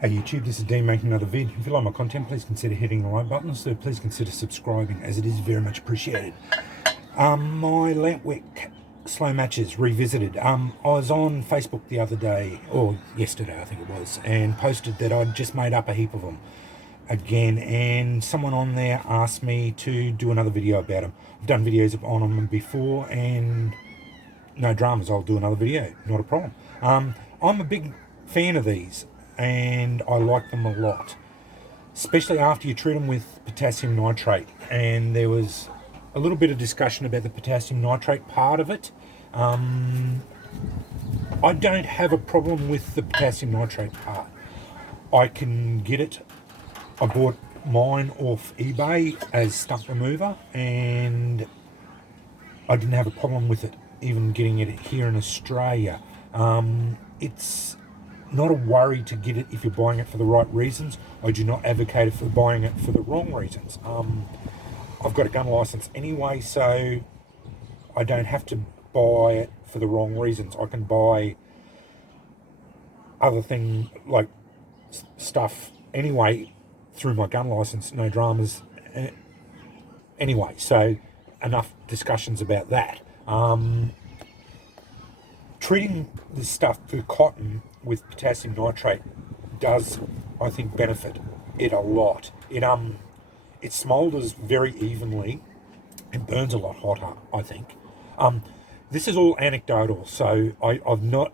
Hey YouTube, this is Dean making another vid. If you like my content, please consider hitting the like button. So please consider subscribing, as it is very much appreciated. My lamp wick slow matches revisited. I was on Facebook the other day, or yesterday I think it was, and posted that I'd just made up a heap of them again, and someone on there asked me to do another video about them. I've done videos on them before, and no dramas, I'll do another video, not a problem. I'm a big fan of these, and I like them a lot, especially after you treat them with potassium nitrate. And there was a little bit of discussion about the potassium nitrate part of it. I don't have a problem with the potassium nitrate part. I can get it. I bought mine off eBay as stump remover, and I didn't have a problem with it, even getting it here in Australia. It's not a worry to get it if you're buying it for the right reasons. I do not advocate it for buying it for the wrong reasons. I've got a gun license anyway, so I don't have to buy it for the wrong reasons. I can buy other things like stuff anyway through my gun license, no dramas anyway. So enough discussions about that. Treating this stuff for cotton with potassium nitrate does, I think, benefit it a lot. It smoulders very evenly and burns a lot hotter, I think. This is all anecdotal, so I've not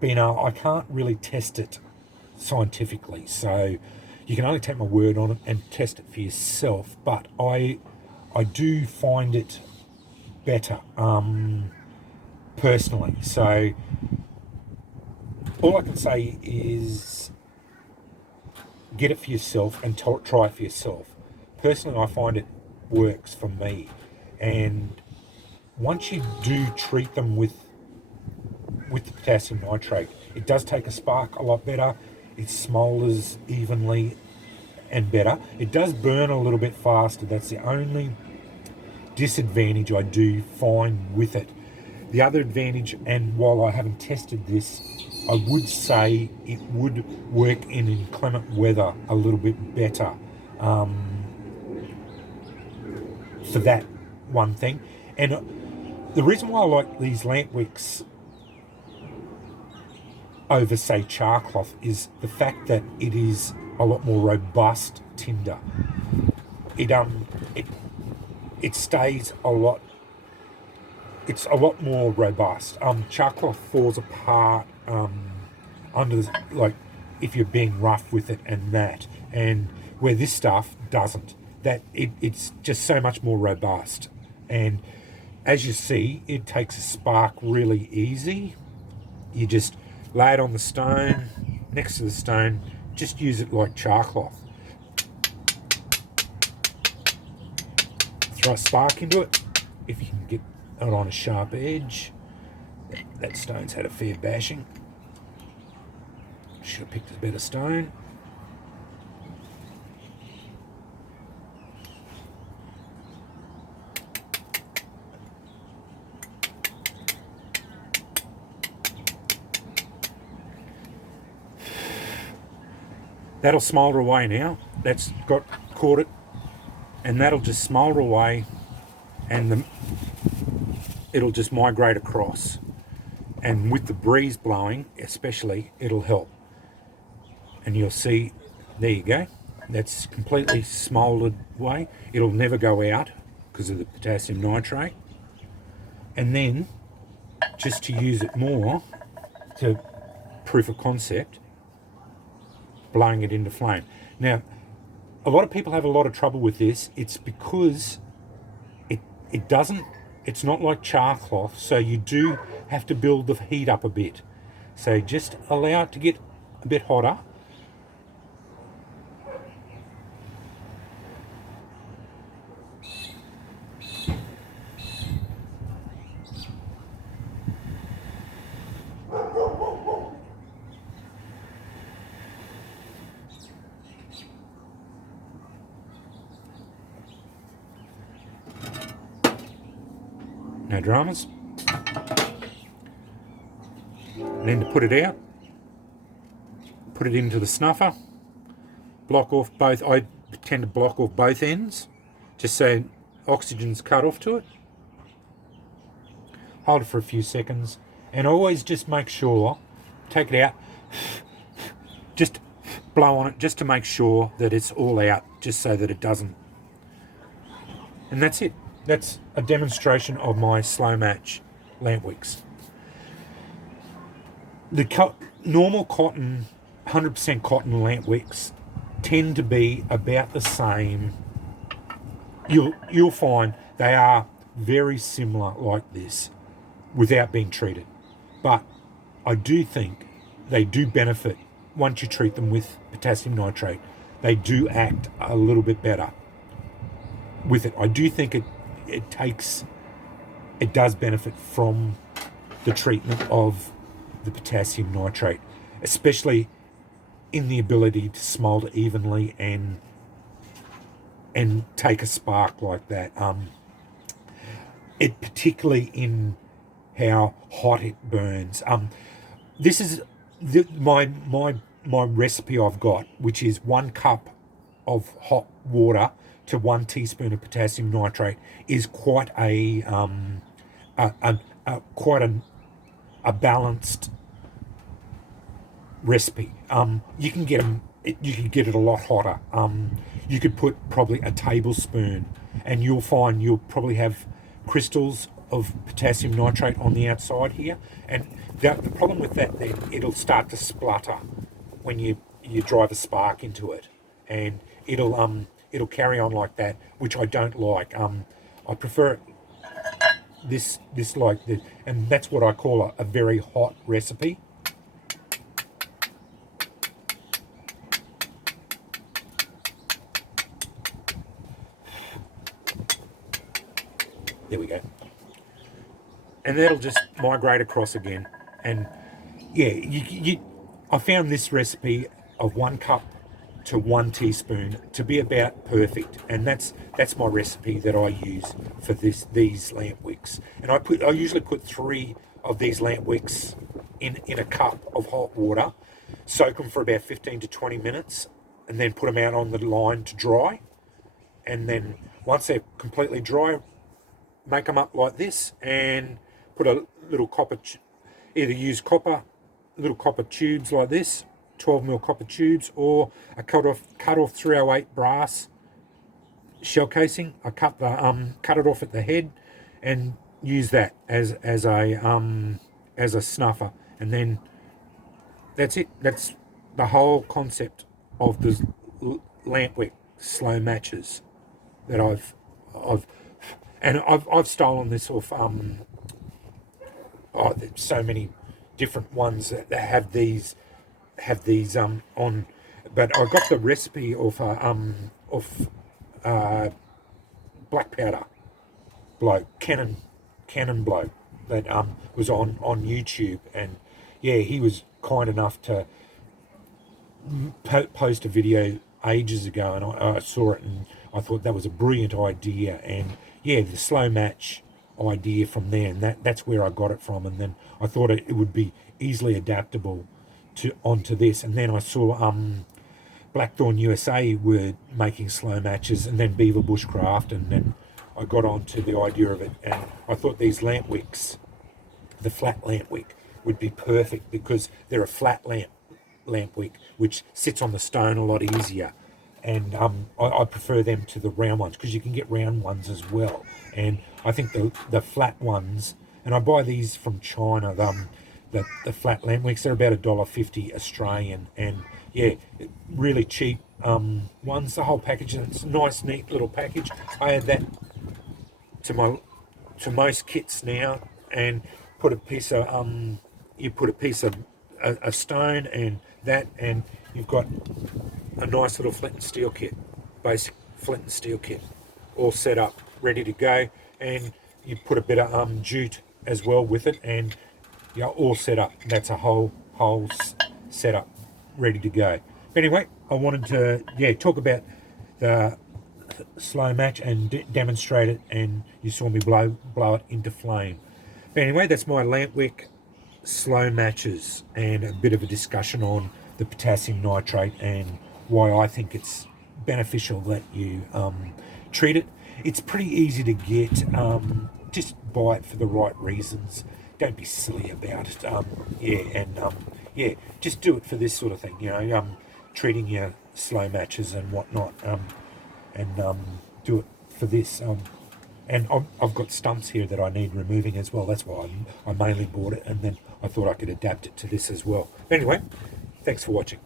been I can't really test it scientifically, so you can only take my word on it and test it for yourself. But I do find it better personally. So all I can say is get it for yourself and try it for yourself. Personally, I find it works for me. And once you do treat them with the potassium nitrate, it does take a spark a lot better. It smoulders evenly and better. It does burn a little bit faster. That's the only disadvantage I do find with it. The other advantage, and while I haven't tested this, I would say it would work in inclement weather a little bit better for that one thing. And the reason why I like these lamp wicks over, say, char cloth is the fact that it is a lot more robust tinder. It stays a lot. It's a lot more robust. Char cloth falls apart under like if you're being rough with it and that, and where this stuff doesn't. That it's just so much more robust. And as you see, it takes a spark really easy. You just lay it on the stone, next to the stone. Just use it like char cloth. Throw a spark into it if you can get it on a sharp edge. That stone's had a fair bashing. Should have picked a better stone. That'll smoulder away now. That's caught it, and that'll just smoulder away, and it'll just migrate across. And with the breeze blowing, especially, it'll help. And you'll see, there you go. That's completely smouldered away. It'll never go out because of the potassium nitrate. And then, just to use it more, to proof of concept, blowing it into flame. Now, a lot of people have a lot of trouble with this. It's because it's not like char cloth, so you do have to build the heat up a bit. So just allow it to get a bit hotter. No dramas. And then to put it out, put it into the snuffer, block off both. I tend to block off both ends, just so oxygen's cut off to it. Hold it for a few seconds, and always just make sure, take it out, just blow on it just to make sure that it's all out, just so that it doesn't. And that's it. That's a demonstration of my slow match lamp wicks. The normal cotton, 100% cotton lamp wicks tend to be about the same. You'll find they are very similar like this without being treated. But I do think they do benefit once you treat them with potassium nitrate. They do act a little bit better with it. I do think it does benefit from the treatment of the potassium nitrate, especially in the ability to smolder evenly and take a spark like that. It particularly in how hot it burns. This is my recipe I've got, which is 1 cup of hot water to 1 teaspoon of potassium nitrate, is quite a balanced recipe. You can get it a lot hotter. You could put probably a tablespoon, and you'll find you'll probably have crystals of potassium nitrate on the outside here. And the problem with that, then it'll start to splutter when you drive a spark into it, and it'll carry on like that, which I don't like. I prefer this like this, and that's what I call a very hot recipe. There we go. And that'll just migrate across again. And yeah, I found this recipe of 1 cup to 1 teaspoon to be about perfect, and that's my recipe that I use for these lamp wicks. And I usually put 3 of these lamp wicks in a cup of hot water, soak them for about 15 to 20 minutes, and then put them out on the line to dry. And then once they're completely dry, make them up like this, and put a little copper, either use little copper tubes like this, 12mm copper tubes, or a cut off 308 brass shell casing. I cut it off at the head and use that as a snuffer, and then that's it. That's the whole concept of the lamp wick slow matches that I've stolen this off. There's so many different ones that have these on, but I got the recipe of black powder bloke, Canon bloke, that was on YouTube, and yeah, he was kind enough to post a video ages ago, and I saw it, and I thought that was a brilliant idea. And yeah, the slow match idea from there, and that's where I got it from. And then I thought it would be easily adaptable onto this. And then I saw Blackthorn USA were making slow matches, and then Beaver Bushcraft, and then I got onto the idea of it. And I thought these lamp wicks, the flat lamp wick, would be perfect because they're a flat lamp wick which sits on the stone a lot easier. And I prefer them to the round ones, because you can get round ones as well. And I think the flat ones, and I buy these from China, the flat lamp wicks, they're about $1.50 Australian, and yeah, really cheap ones. The whole package, and it's a nice, neat little package. I add that to most kits now, and put a piece of a stone and that, and you've got a nice little flint and steel kit, basic flint and steel kit, all set up, ready to go. And you put a bit of jute as well with it, and you're all set up. That's a whole setup, ready to go. But anyway, I wanted to talk about the slow match and demonstrate it, and you saw me blow it into flame. But anyway, that's my lamp wick slow matches, and a bit of a discussion on the potassium nitrate and why I think it's beneficial that you treat it. It's pretty easy to get. Just buy it for the right reasons. Don't be silly about it. Yeah, just do it for this sort of thing. Treating your slow matches and whatnot, and do it for this. And I've got stumps here that I need removing as well. That's why I mainly bought it, and then I thought I could adapt it to this as well. Anyway, thanks for watching.